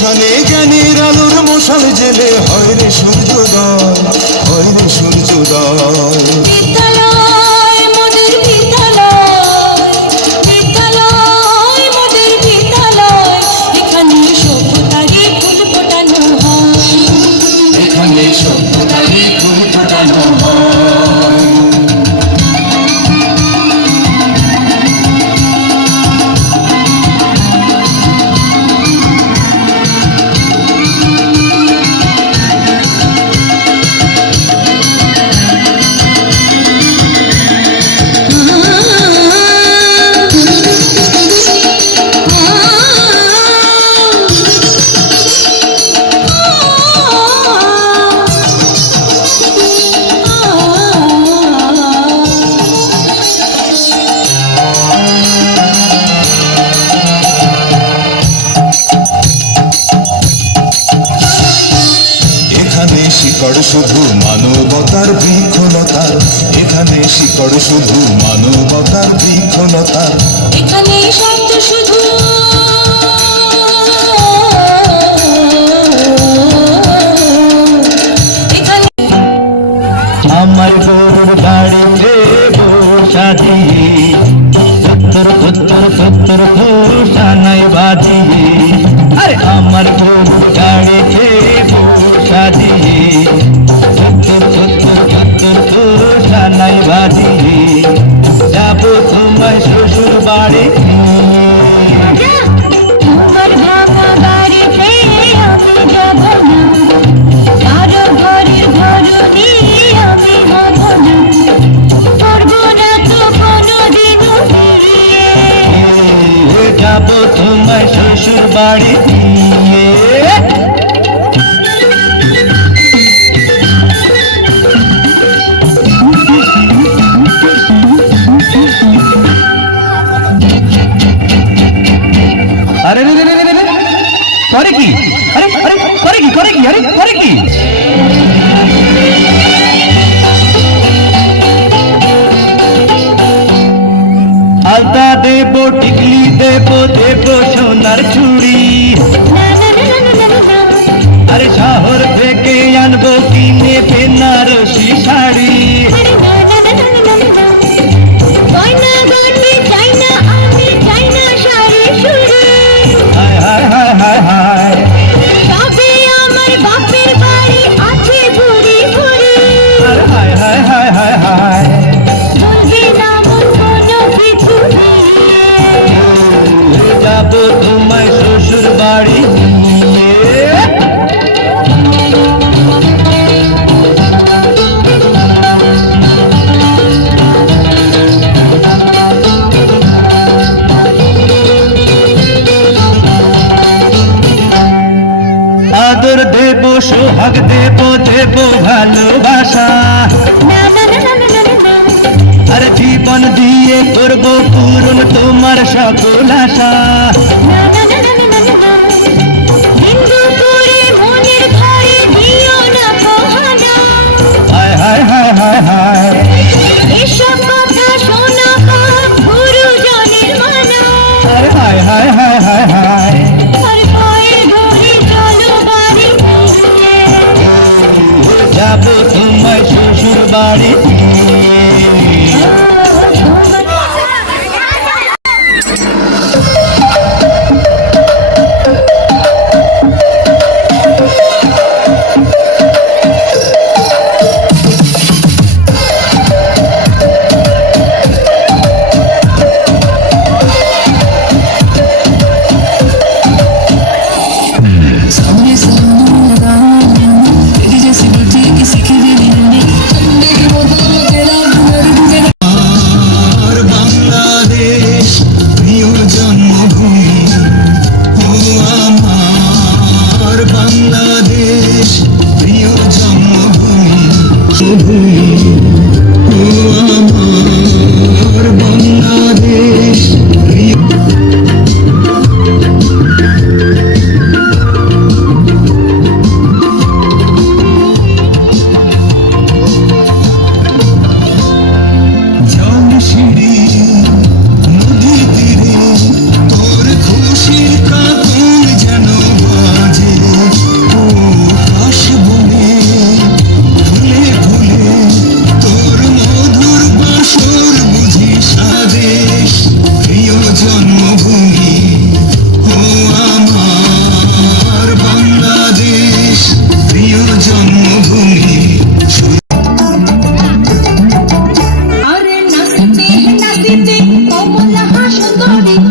যেখানে জ্ঞানের আলোর মশাল জেলে হয় রে সূর্যোদয় হয় রে সূর্যোদয়। শুধু মানবতার বিক্ষণতার এখানে শিকড় শুধু মানবতার বিক্ষণতার এখানে শব্দ শুধু আমার গরুর গাড়িতে সত্তর সত্তর সত্তর করে কি? আরে আরে, করে কি করে কি, আরে, করে কি? আলতা দেব, টিকলি দেব দেব সোনার চুড়ি। আরে শহর সোহাগ দেব দেব ভালোবাসা। আর জীবন দিয়ে করব পূরণ তোমার সকল আশা। হায় হায় হায় হায় হায়। Thank you.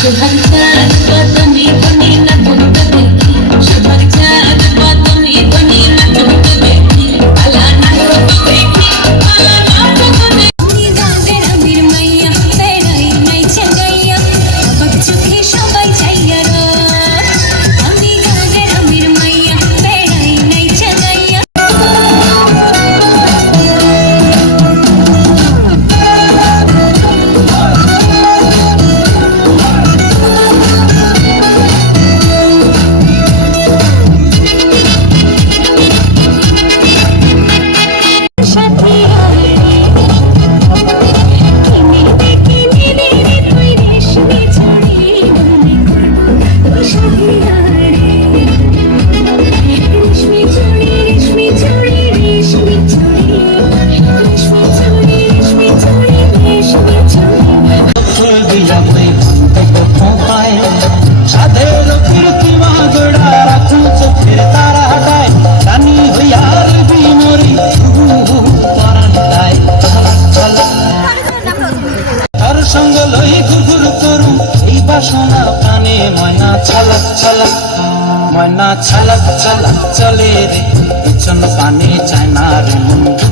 So I না ছালাক চালাক চলে রে। পিছন পানি চায় না রে মুন্ডু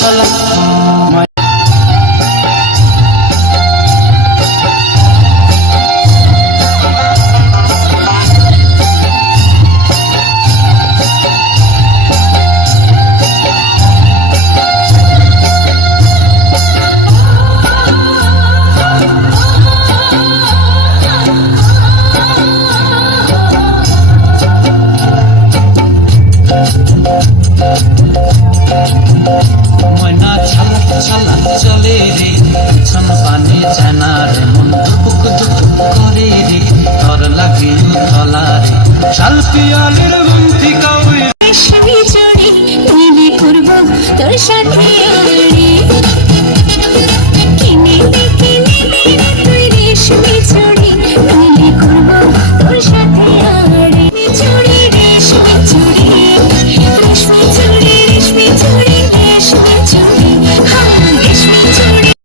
সালাম